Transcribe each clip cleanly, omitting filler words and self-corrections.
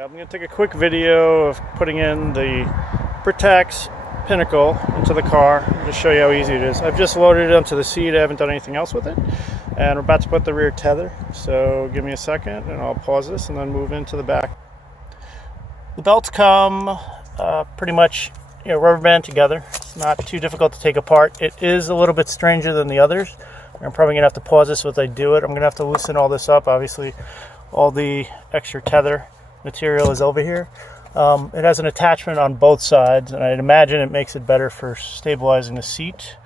I'm going to take a quick video of putting in the Britax Pinnacle into the car and just show you how easy it is. I've just loaded it onto the seat. I haven't done anything else with it. And we're about to put the rear tether. So give me a second and I'll pause this and then move into the back. The belts come pretty much rubber band together. It's not too difficult to take apart. It is a little bit stranger than the others. I'm probably going to have to pause this as I do it. I'm going to have to loosen all this up. Obviously, all the extra tether material is over here. It has an attachment on both sides, and I'd imagine it makes it better for stabilizing the seat.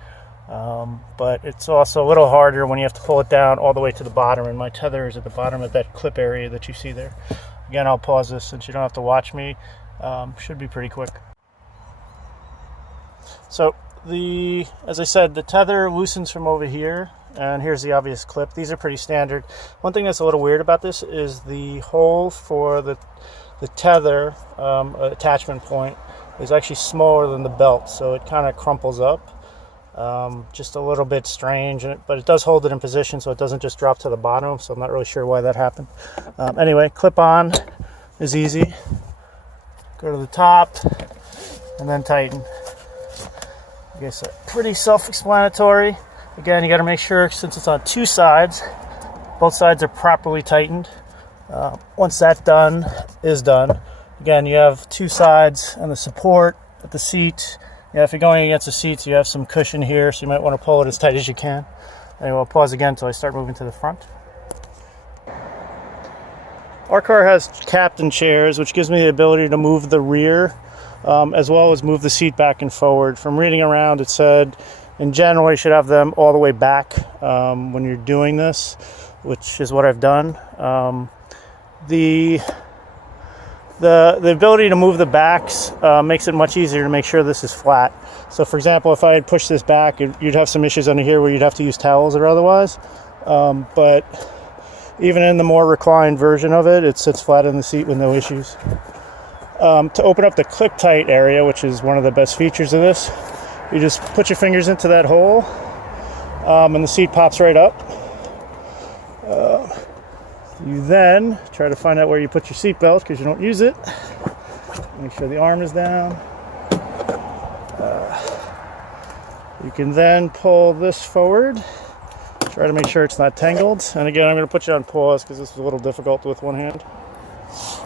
But it's also a little harder when you have to pull it down all the way to the bottom, and my tether is at the bottom of that clip area that you see there. Again, I'll pause this since you don't have to watch me. Should be pretty quick. So as I said, the tether loosens from over here, and here's the obvious clip. These are pretty standard. One thing that's a little weird about this is the hole for the tether attachment point is actually smaller than the belt, so it kind of crumples up. Just a little bit strange, but it does hold it in position so it doesn't just drop to the bottom, so I'm not really sure why that happened. Anyway, clip on is easy. Go to the top and then tighten. I guess pretty self-explanatory. Again, you got to make sure, since it's on two sides, both sides are properly tightened. Once that's done, again, you have two sides and the support at the seat. If you're going against the seats, you have some cushion here, so you might want to pull it as tight as you can. Anyway, I'll pause again until I start moving to the front. Our car has captain chairs, which gives me the ability to move the rear as well as move the seat back and forward. From reading around, it said in general you should have them all the way back when you're doing this, which is what I've done. The ability to move the backs makes it much easier to make sure this is flat. So for example, if I had pushed this back, you'd have some issues under here where you'd have to use towels or otherwise. But even in the more reclined version of it, it sits flat in the seat with no issues. To open up the ClickTight area, which is one of the best features of this, you just put your fingers into that hole and the seat pops right up. You then try to find out where you put your seat belt because you don't use it. Make sure the arm is down. You can then pull this forward. Try to make sure it's not tangled. And again, I'm going to put you on pause because this is a little difficult with one hand.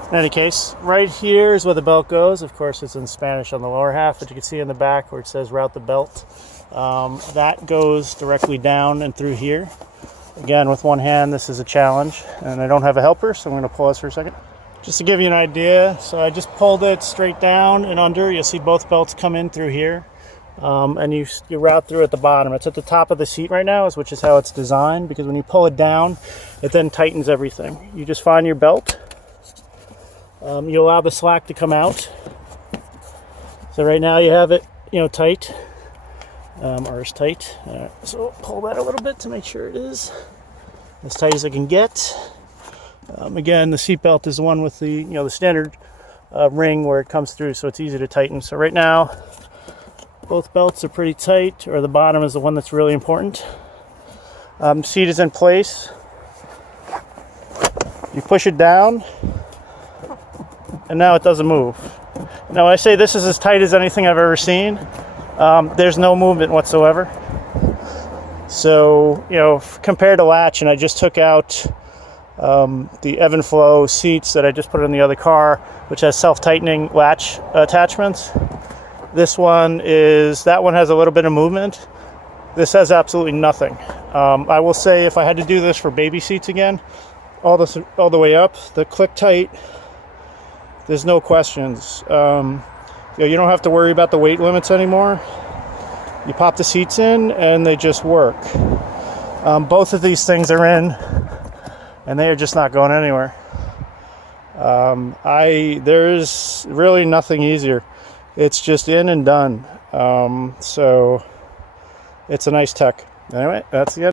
In any case, right here is where the belt goes. Of course, it's in Spanish on the lower half, but you can see in the back where it says route the belt. That goes directly down and through here. Again, with one hand, this is a challenge, and I don't have a helper, so I'm going to pause for a second. Just to give you an idea, so I just pulled it straight down and under. You'll see both belts come in through here, and you route through at the bottom. It's at the top of the seat right now, which is how it's designed, because when you pull it down, it then tightens everything. You just find your belt. You allow the slack to come out. So right now you have it, tight. Or as tight. So pull that a little bit to make sure it is as tight as I can get. Again, the seat belt is the one with the the standard ring where it comes through, so it's easy to tighten. So right now, both belts are pretty tight, or the bottom is the one that's really important. Seat is in place. You push it down, and now it doesn't move. Now I say this is as tight as anything I've ever seen. There's no movement whatsoever. So, compared to latch, and I just took out the ebb and flow seats that I just put in the other car, which has self-tightening latch attachments. That one has a little bit of movement. This has absolutely nothing. I will say, if I had to do this for baby seats again, all the way up, the ClickTight, there's no questions. You don't have to worry about the weight limits anymore. You pop the seats in and they just work. Both of these things are in and they are just not going anywhere. There's really nothing easier. It's just in and done. So it's a nice tech. Anyway, that's the end.